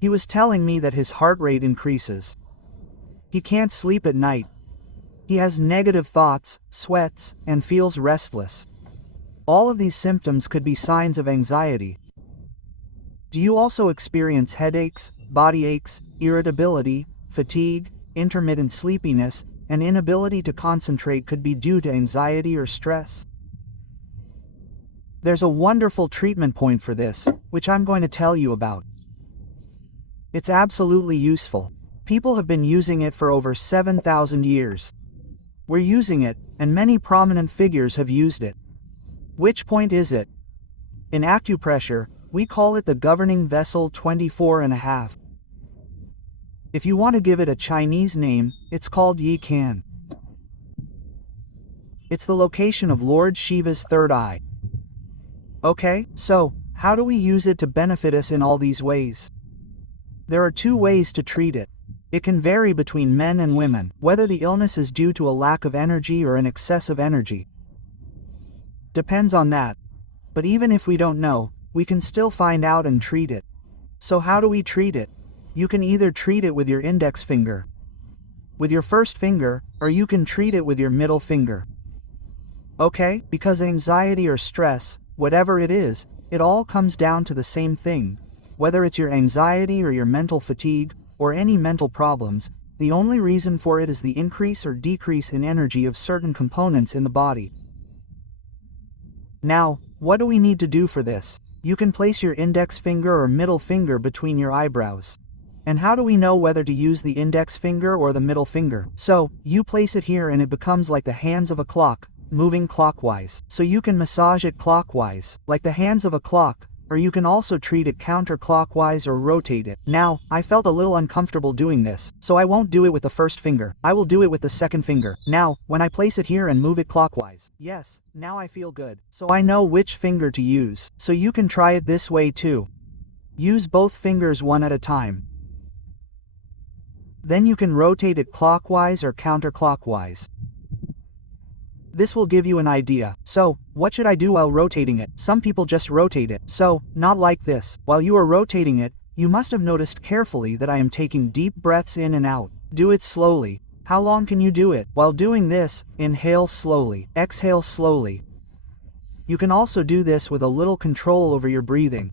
He was telling me that his heart rate increases. He can't sleep at night. He has negative thoughts, sweats, and feels restless. All of these symptoms could be signs of anxiety. Do you also experience headaches, body aches, irritability, fatigue, intermittent sleepiness, and inability to concentrate could be due to anxiety or stress? There's a wonderful treatment point for this, which I'm going to tell you about. It's absolutely useful. People have been using it for over 7,000 years. We're using it, and many prominent figures have used it. Which point is it? In acupressure, we call it the governing vessel 24.5. If you want to give it a Chinese name, it's called Yi Kan. It's the location of Lord Shiva's third eye. Okay, so, how do we use it to benefit us in all these ways? There are two ways to treat it. It can vary between men and women, whether the illness is due to a lack of energy or an excess of energy. Depends on that. But even if we don't know, we can still find out and treat it. So how do we treat it? You can either treat it with your index finger, with your first finger, or you can treat it with your middle finger. Okay, because anxiety or stress, whatever it is, it all comes down to the same thing. Whether it's your anxiety or your mental fatigue, or any mental problems, the only reason for it is the increase or decrease in energy of certain components in the body. Now, what do we need to do for this? You can place your index finger or middle finger between your eyebrows. And how do we know whether to use the index finger or the middle finger? So, you place it here and it becomes like the hands of a clock, moving clockwise. So you can massage it clockwise, like the hands of a clock, or you can also treat it counterclockwise or rotate it. Now, I felt a little uncomfortable doing this, so I won't do it with the first finger. I will do it with the second finger. Now, when I place it here and move it clockwise. Yes, now I feel good. So I know which finger to use. So you can try it this way too. Use both fingers one at a time. Then you can rotate it clockwise or counterclockwise. This will give you an idea. So, what should I do while rotating it? Some people just rotate it. So, not like this. While you are rotating it, you must have noticed carefully that I am taking deep breaths in and out. Do it slowly. How long can you do it? While doing this, inhale slowly, exhale slowly. You can also do this with a little control over your breathing.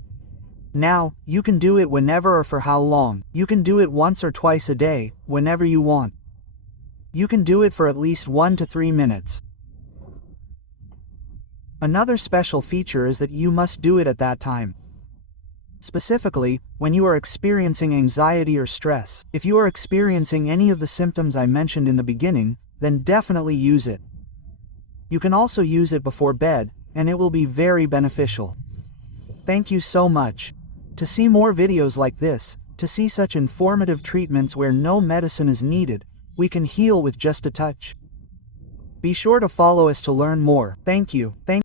Now, you can do it whenever or for how long. You can do it once or twice a day, whenever you want. You can do it for at least 1 to 3 minutes. Another special feature is that you must do it at that time. Specifically, when you are experiencing anxiety or stress. If you are experiencing any of the symptoms I mentioned in the beginning, then definitely use it. You can also use it before bed, and it will be very beneficial. Thank you so much. To see more videos like this, to see such informative treatments where no medicine is needed, we can heal with just a touch. Be sure to follow us to learn more. Thank you.